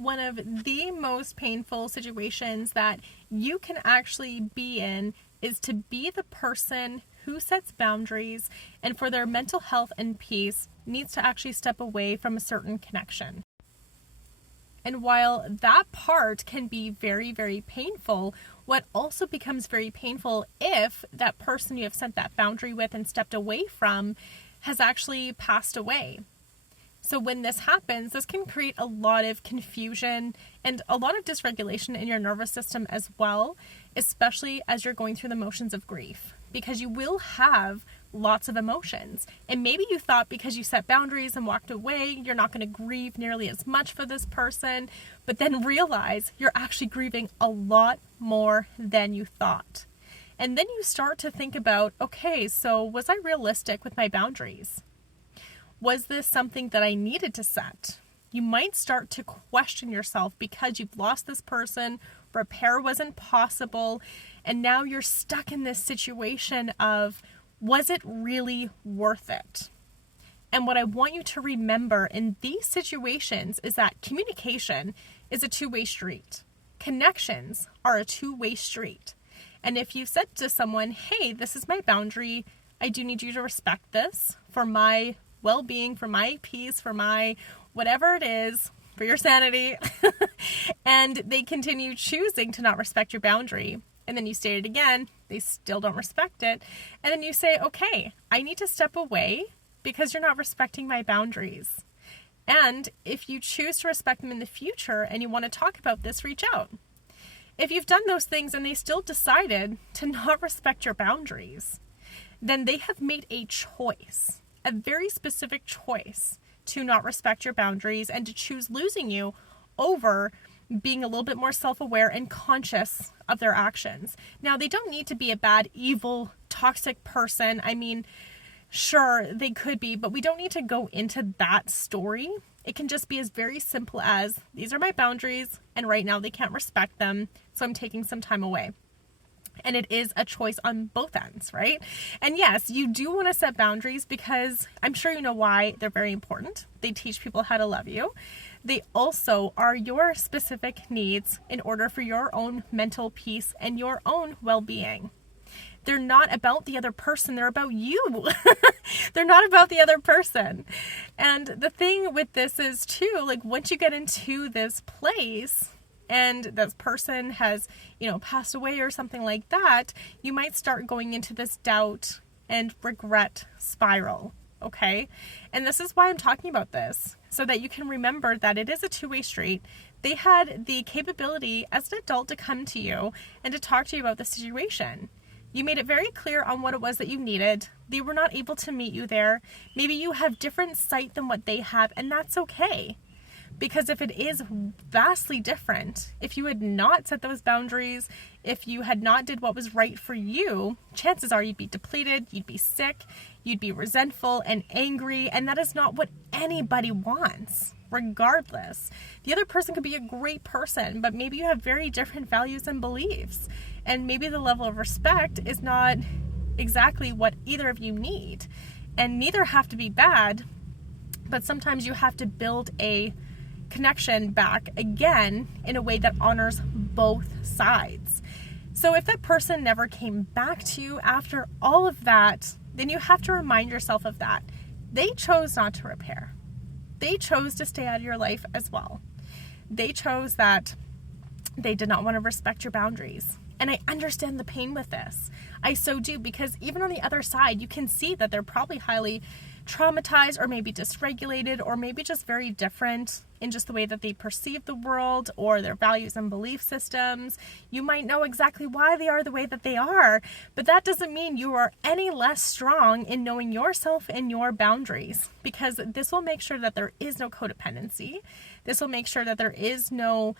one of the most painful situations that you can actually be in is to be the person who sets boundaries and for their mental health and peace needs to actually step away from a certain connection. And while that part can be very, very painful, what also becomes very painful if that person you have set that boundary with and stepped away from has actually passed away. So when this happens, this can create a lot of confusion and a lot of dysregulation in your nervous system as well, especially as you're going through the motions of grief, because you will have lots of emotions. And maybe you thought because you set boundaries and walked away, you're not going to grieve nearly as much for this person, but then realize you're actually grieving a lot more than you thought. And then you start to think about, okay, so was I realistic with my boundaries? Was this something that I needed to set? You might start to question yourself because you've lost this person, repair wasn't possible, and now you're stuck in this situation of, was it really worth it? And what I want you to remember in these situations is that communication is a two-way street. Connections are a two-way street. And if you said to someone, hey, this is my boundary, I do need you to respect this for my well-being, for my peace, for my whatever it is, for your sanity, and they continue choosing to not respect your boundary, and then you state it again, they still don't respect it, and then you say, okay, I need to step away because you're not respecting my boundaries. And if you choose to respect them in the future and you want to talk about this, reach out. If you've done those things and they still decided to not respect your boundaries, then they have made a choice, a very specific choice to not respect your boundaries and to choose losing you over being a little bit more self-aware and conscious of their actions. Now, they don't need to be a bad, evil, toxic person. I mean, sure, they could be, but we don't need to go into that story. It can just be as very simple as, these are my boundaries, and right now they can't respect them, so I'm taking some time away. And it is a choice on both ends, right? And yes, you do want to set boundaries because I'm sure you know why they're very important. They teach people how to love you. They also are your specific needs in order for your own mental peace and your own well-being. They're not about the other person. They're about you. They're not about the other person. And the thing with this is too, like once you get into this place, and this person has, passed away or something like that, you might start going into this doubt and regret spiral, okay? And this is why I'm talking about this, so that you can remember that it is a two-way street. They had the capability as an adult to come to you and to talk to you about the situation. You made it very clear on what it was that you needed. They were not able to meet you there. Maybe you have different sight than what they have, and that's okay. Because if it is vastly different, if you had not set those boundaries, if you had not did what was right for you, chances are you'd be depleted, you'd be sick, you'd be resentful and angry, and that is not what anybody wants, regardless. The other person could be a great person, but maybe you have very different values and beliefs, and maybe the level of respect is not exactly what either of you need, and neither have to be bad, but sometimes you have to build a connection back again in a way that honors both sides. So if that person never came back to you after all of that, then you have to remind yourself of that. They chose not to repair. They chose to stay out of your life as well. They chose that they did not want to respect your boundaries. And I understand the pain with this. I so do, because even on the other side, you can see that they're probably highly traumatized or maybe dysregulated or maybe just very different in just the way that they perceive the world or their values and belief systems. You might know exactly why they are the way that they are, but that doesn't mean you are any less strong in knowing yourself and your boundaries, because this will make sure that there is no codependency. This will make sure that there is no,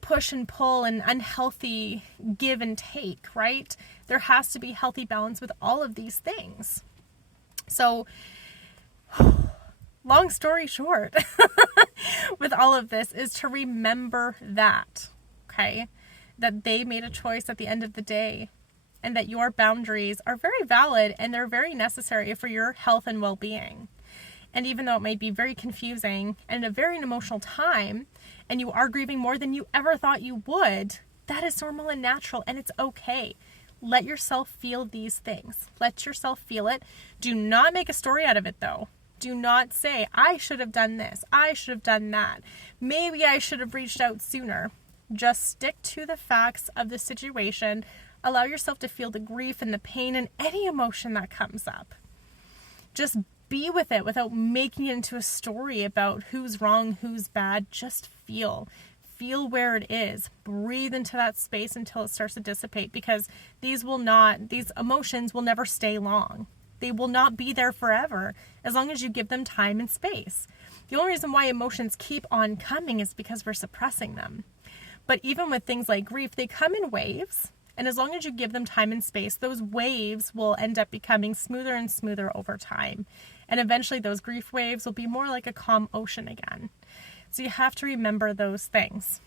push and pull and unhealthy give and take, right? There has to be healthy balance with all of these things. So, long story short, with all of this is to remember that, okay? That they made a choice at the end of the day, and that your boundaries are very valid and they're very necessary for your health and well-being. And even though it might be very confusing and a very emotional time, and you are grieving more than you ever thought you would, that is normal and natural, and it's okay. Let yourself feel these things. Let yourself feel it. Do not make a story out of it, though. Do not say, I should have done this. I should have done that. Maybe I should have reached out sooner. Just stick to the facts of the situation. Allow yourself to feel the grief and the pain and any emotion that comes up. Just be with it without making it into a story about who's wrong, who's bad. Just feel. Feel where it is. Breathe into that space until it starts to dissipate, because these emotions will never stay long. They will not be there forever as long as you give them time and space. The only reason why emotions keep on coming is because we're suppressing them. But even with things like grief, they come in waves. And as long as you give them time and space, those waves will end up becoming smoother and smoother over time. And eventually those grief waves will be more like a calm ocean again. So you have to remember those things.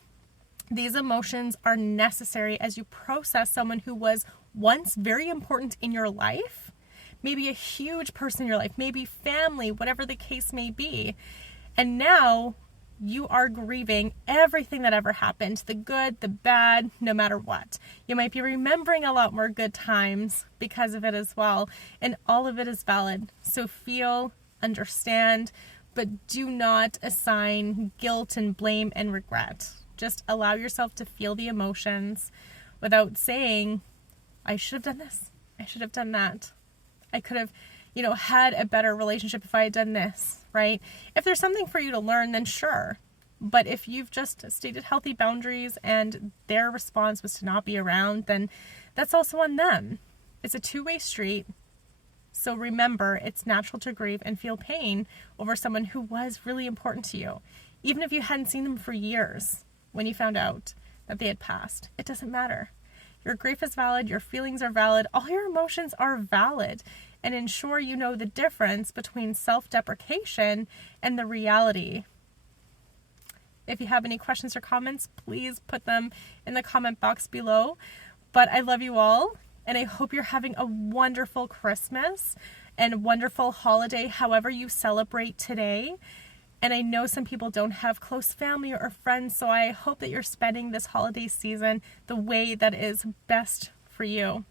These emotions are necessary as you process someone who was once very important in your life, maybe a huge person in your life, maybe family, whatever the case may be. And now you are grieving everything that ever happened, the good, the bad, no matter what. You might be remembering a lot more good times because of it as well. And all of it is valid. So feel, understand, but do not assign guilt and blame and regret. Just allow yourself to feel the emotions without saying, I should have done this. I should have done that. I could have, had a better relationship if I had done this, right? If there's something for you to learn, then sure. But if you've just stated healthy boundaries and their response was to not be around, then that's also on them. It's a two-way street. So remember, it's natural to grieve and feel pain over someone who was really important to you. Even if you hadn't seen them for years when you found out that they had passed, it doesn't matter. Your grief is valid, your feelings are valid, all your emotions are valid. And ensure you know the difference between self-deprecation and the reality. If you have any questions or comments, please put them in the comment box below. But I love you all. And I hope you're having a wonderful Christmas and wonderful holiday, however you celebrate today. And I know some people don't have close family or friends, so I hope that you're spending this holiday season the way that is best for you.